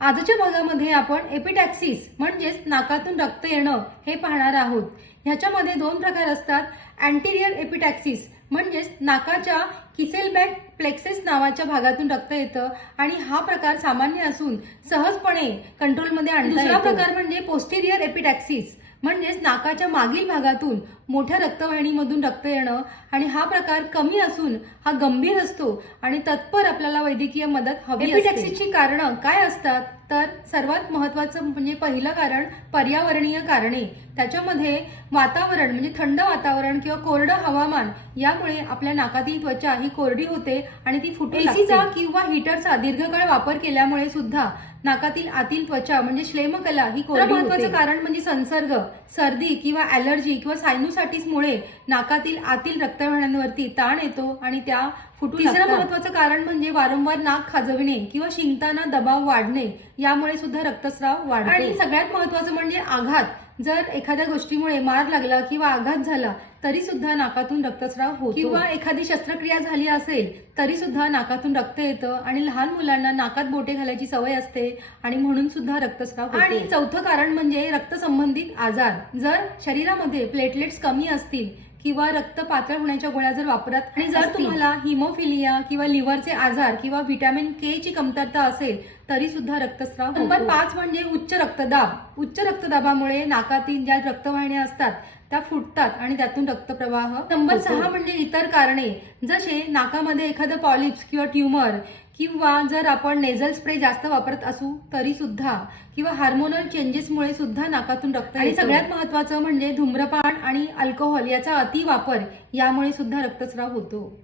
आजच्या भागामध्ये आपण एपिटॅक्सिस म्हणजेच नाकातून रक्त येणं हे पाहणार आहोत. ह्याच्यामध्ये दोन प्रकार असतात. अँटिरियर एपिटॅक्सिस म्हणजेच नाकाच्या किसेलबॅक प्लेक्सेस नावाच्या भागातून रक्त येतं आणि हा प्रकार सामान्य असून सहजपणे कंट्रोलमध्ये आणता दुसरा प्रकार म्हणजे पोस्टेरियर एपिटॅक्सिस म्हणजेच नाकाच्या मागील भागातून मोठ्या रक्तवाहिनीमधून रक्त येणं आणि हा प्रकार कमी असून हा गंभीर असतो आणि तत्पर आपल्याला वैद्यकीय मदत हवी कारणं काय असतात? तर सर्वात महत्वाचं म्हणजे पहिलं कारण पर्यावरणीय कारणे. त्याच्यामध्ये वातावरण म्हणजे थंड वातावरण किंवा कोरडं हवामान यामुळे आपल्या नाकातील त्वचा ही कोरडी होते आणि ती फुटू एसीचा किंवा हिटरचा दीर्घकाळ वापर केल्यामुळे सुद्धा नाकातील आतील त्वचा म्हणजे श्लेमकला ही कोरडी महत्वाचं कारण म्हणजे संसर्ग सर्दी किंवा ॲलर्जी किंवा सायनुसायटिस मुळे नाकातील आतील रक्तवाहिन्यांवरती ताण येतो आणि त्या फुटू तिसरं महत्वाचं कारण म्हणजे वारंवार नाक खाजविणे किंवा शिंकताना दबाव वाढणे. यामुळे सुद्धा रक्तस्राव वाढतो. आणि सगळ्यात महत्वाचं म्हणजे आघात. जर एखाद्या गोष्टीमुळे मार लागला किंवा आघात झाला तरी सुद्धा नाकातून रक्तस्राव होतो. किंवा एखादी शस्त्रक्रिया झाली असेल तरी सुद्धा नाकातून रक्त येतं आणि लहान मुलांना नाकात बोटे घालायची सवय असते आणि म्हणून सुद्धा रक्तस्राव. आणि चौथं कारण म्हणजे रक्तसंबंधित आजार. जर शरीरामध्ये प्लेटलेट्स कमी असतील किंवा रक्त पातळ होण्याच्या गोळ्या जर वापरत आणि जर तुम्हाला हिमोफिलिया किंवा लिव्हरचे आजार किंवा व्हिटॅमिन के ची कमतरता असेल तरी सुद्धा रक्तस्राव नंबर पाच म्हणजे उच्च रक्तदाब. उच्च रक्तदाबामुळे नाकातील ज्या रक्तवाहिन्या असतात त्या फुटतात आणि त्यातून रक्तप्रवाह नंबर सहा म्हणजे इतर कारणे. जसे नाकामध्ये एखादं पॉलिप्स किंवा ट्युमर किंवा जर आपण नेझल स्प्रे जास्त वापरत असू तरी सुद्धा किंवा हार्मोनल चेंजेसमुळे सुद्धा नाकातून रक्त आणि सगळ्यात महत्वाचं म्हणजे धूम्रपान आणि अल्कोहोल याचा अति वापर यामुळे सुद्धा रक्तस्राव होतो.